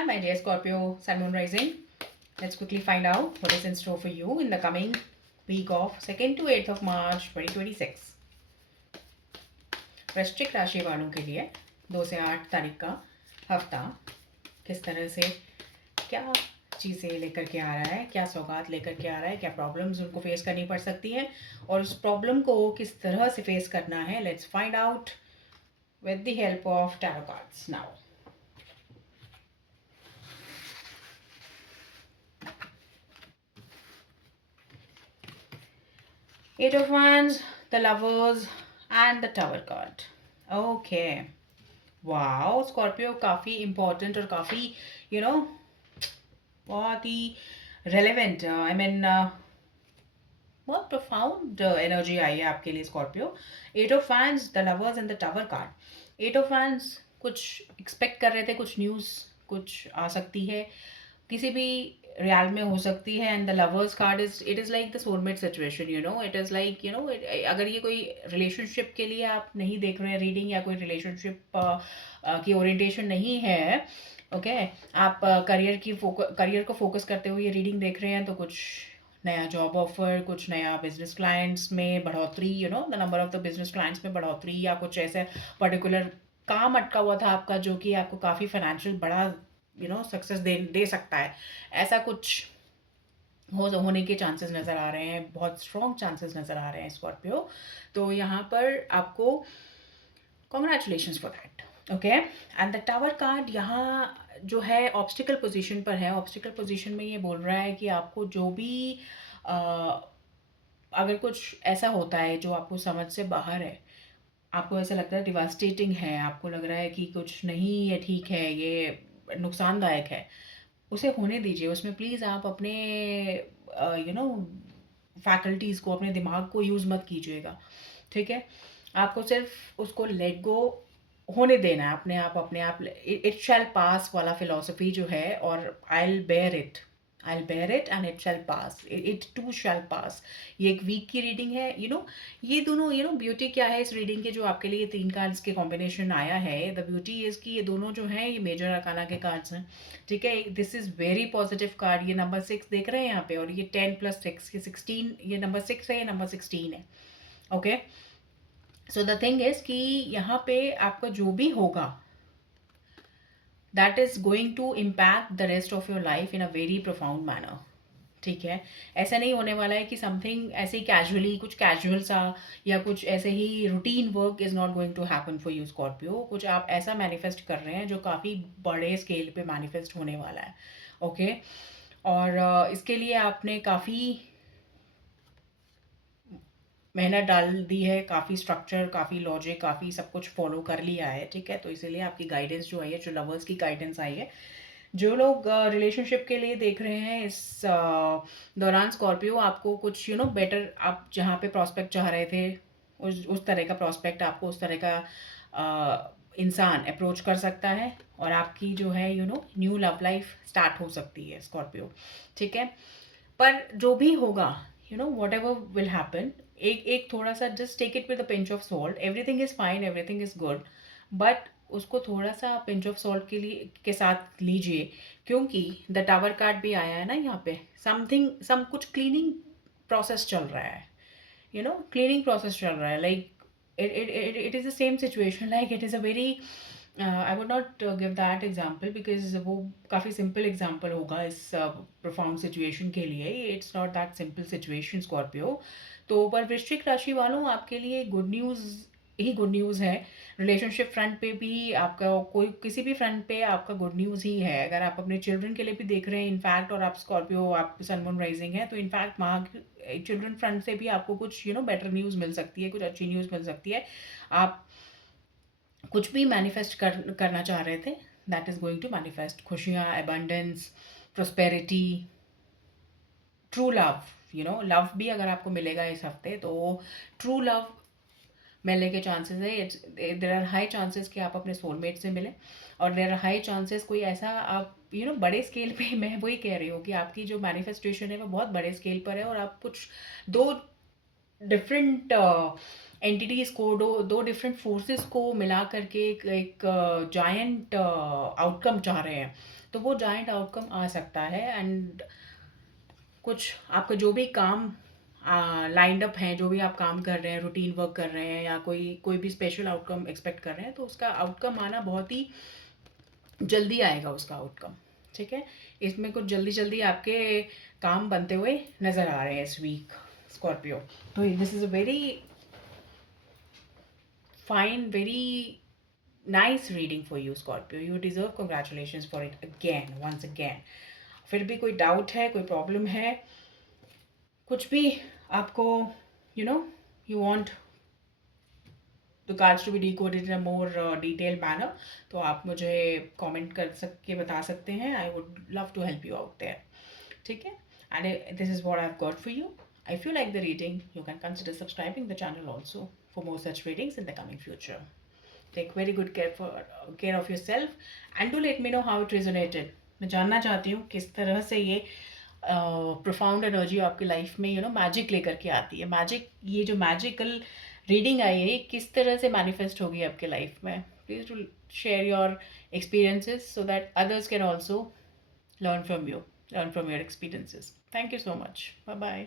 Hi, my dear Scorpio, Sun, Moon, Rising. Let's quickly find out what is in store for you in the coming week of 2nd to 8th of March 2026. वृश्चिक राशि वालों के लिए 2 से 8 तारीख का हफ्ता किस तरह से क्या चीज़ें लेकर के आ रहा है, क्या सौगात लेकर के आ रहा है, क्या प्रॉब्लम्स उनको फेस करनी पड़ सकती हैं और उस प्रॉब्लम को किस तरह से फेस करना है. Let's find out with the help of tarot cards now. Eight of Wands, the Lovers and the Tower card. Okay. Wow, Scorpio काफ़ी important और काफ़ी you know बहुत ही relevant. I mean बहुत profound energy आई है आपके लिए Scorpio. Eight of Wands, the Lovers and the Tower card. Eight of Wands कुछ expect कर रहे थे, कुछ news कुछ आ सकती है, किसी भी रियल में हो सकती है. And the lovers card is like the soulmate situation. It is like अगर ये कोई रिलेशनशिप के लिए आप नहीं देख रहे हैं रीडिंग, या कोई रिलेशनशिप की ओरिएंटेशन नहीं है, ओके आप करियर को फोकस करते हुए ये रीडिंग देख रहे हैं, तो कुछ नया जॉब ऑफर, कुछ नया बिजनेस क्लाइंट्स में बढ़ोतरी, the number of the business clients में बढ़ोतरी, या कुछ ऐसे पर्टिकुलर काम अटका हुआ था आपका जो कि आपको काफ़ी फाइनेंशियल बड़ा सक्सेस दे सकता है. ऐसा कुछ होने के चांसेस नज़र आ रहे हैं, बहुत स्ट्रॉन्ग चांसेस नज़र आ रहे हैं स्कॉर्पियो. तो यहाँ पर आपको congratulations for that. Okay. And the tower card यहाँ जो है ऑब्स्टिकल पोजीशन पर है. ऑब्स्टिकल पोजीशन में ये बोल रहा है कि आपको जो भी अगर कुछ ऐसा होता है जो आपको समझ से बाहर है, आपको ऐसा लगता है डिवास्टेटिंग है, आपको लग रहा है कि कुछ नहीं ये ठीक है, ये नुकसानदायक है, उसे होने दीजिए. उसमें प्लीज़ आप अपने फैकल्टीज़ को, अपने दिमाग को यूज़ मत कीजिएगा. ठीक है. आपको सिर्फ उसको लेट गो होने देना है अपने आप. इट शैल पास वाला फिलॉसफी जो है, और I will bear it and it shall pass, it too shall pass. ये एक वीक की रीडिंग है. ये दोनों ब्यूटी क्या है इस रीडिंग के, जो आपके लिए 3 कार्ड्स के कॉम्बिनेशन आया है. द ब्यूटी इज़ कि ये दोनों जो हैं ये मेजर अरकाना के कार्ड्स हैं. ठीक है. This is very positive card. ये नंबर 6 देख रहे हैं यहाँ पे, और ये 10 + 6 ये 16, ये नंबर 6 है, ये नंबर 16 है. Okay. So the thing is कि यहाँ पे आपका जो भी होगा, that is going to impact the rest of your life in a very profound manner. ठीक है. ऐसा नहीं होने वाला है कि समथिंग ऐसे ही कैजुअली, कुछ कैजुअल सा, या कुछ ऐसे ही routine work is not going to happen for you Scorpio. कुछ आप ऐसा मैनिफेस्ट कर रहे हैं जो काफ़ी बड़े स्केल पे मैनिफेस्ट होने वाला है. ओके. और इसके लिए आपने काफ़ी मेहनत डाल दी है, काफ़ी स्ट्रक्चर, काफ़ी लॉजिक, काफ़ी सब कुछ फॉलो कर लिया है. ठीक है. तो इसीलिए आपकी गाइडेंस जो आई है, जो लवर्स की गाइडेंस आई है, जो लोग रिलेशनशिप के लिए देख रहे हैं इस दौरान स्कॉर्पियो, आपको कुछ बेटर, आप जहाँ पे प्रॉस्पेक्ट चाह रहे थे, उस तरह का प्रॉस्पेक्ट आपको, उस तरह का इंसान अप्रोच कर सकता है, और आपकी जो है न्यू लव लाइफ स्टार्ट हो सकती है स्कॉर्पियो. ठीक है. पर जो भी होगा, वॉट एवर विल हैपन, एक थोड़ा सा just take it with a pinch of salt. Everything is fine, everything is good, but उसको थोड़ा सा पिंच ऑफ सॉल्ट के साथ लीजिए, क्योंकि द टावर कार्ड भी आया है ना यहाँ पे. कुछ क्लीनिंग प्रोसेस चल रहा है. क्लीनिंग प्रोसेस चल रहा है. Like it is the same situation, like it is a very I would not give that example because वो काफ़ी सिंपल एग्जाम्पल होगा इस प्रोफाउंड सिचुएशन के लिए. It's not that simple situation Scorpio. तो पर वृश्चिक राशि वालों, आपके लिए गुड न्यूज़ ही गुड न्यूज़ है. रिलेशनशिप फ्रंट पे भी आपका किसी भी फ्रंट पे आपका गुड न्यूज़ ही है. अगर आप अपने चिल्ड्रन के लिए भी देख रहे हैं इनफैक्ट, और आप स्कॉर्पियो, आप सन मून राइजिंग है, तो इनफैक्ट वहाँ चिल्ड्रन फ्रंट से भी आपको कुछ बेटर न्यूज़ मिल सकती है, कुछ अच्छी न्यूज़ मिल सकती है. आप कुछ भी मैनिफेस्ट करना चाह रहे थे, that is going to manifest. खुशियाँ, abundance, prosperity, true love. Love भी अगर आपको मिलेगा इस हफ्ते, तो ट्रू लव मिलने के चांसेस है. देर आर हाई चांसेस कि आप अपने सोलमेट से मिलें, और देर आर हाई चांसेस कोई ऐसा आप बड़े स्केल पे, मैं वही कह रही हूँ कि आपकी जो मैनिफेस्टेशन है वो बहुत बड़े स्केल पर है, और आप कुछ 2 डिफरेंट एंटिटीज़ को, दो डिफरेंट फोर्सेस को मिला करके एक जायंट आउटकम चाह रहे हैं, तो वो जायंट आउटकम आ सकता है। एंड कुछ आपका जो भी काम लाइंड अप है, जो भी आप काम कर रहे हैं, रूटीन वर्क कर रहे हैं, या कोई कोई भी स्पेशल आउटकम एक्सपेक्ट कर रहे हैं, तो उसका आउटकम आना बहुत ही जल्दी आएगा, उसका आउटकम। ठीक है, इसमें कुछ जल्दी जल्दी आपके काम बनते हुए नज़र आ रहे हैं इस वीक, स्कॉर्पियो। तो this is a very fine, very nice reading for you Scorpio. You deserve congratulation for it again, once again. फिर भी कोई डाउट है, कोई प्रॉब्लम है, कुछ भी आपको, you know, you want the cards to be decoded in a more detailed manner, तो आप मुझे कमेंट कर के बता सकते हैं। I would love to help you out there. ठीक है, and this is what I have got for you. If you like the reading, you can consider subscribing the channel also for more such readings in the coming future. Take very good care of yourself and do let me know how it resonated. मैं जानना चाहती हूँ किस तरह से ये profound energy आपकी life में मैजिक लेकर के आती है। मैजिक, ये जो मैजिकल रीडिंग आई है, ये किस तरह से मैनिफेस्ट होगी आपके लाइफ में। Please to share your experiences so that others can also learn from you, learn from your experiences. Thank you so much. Bye bye.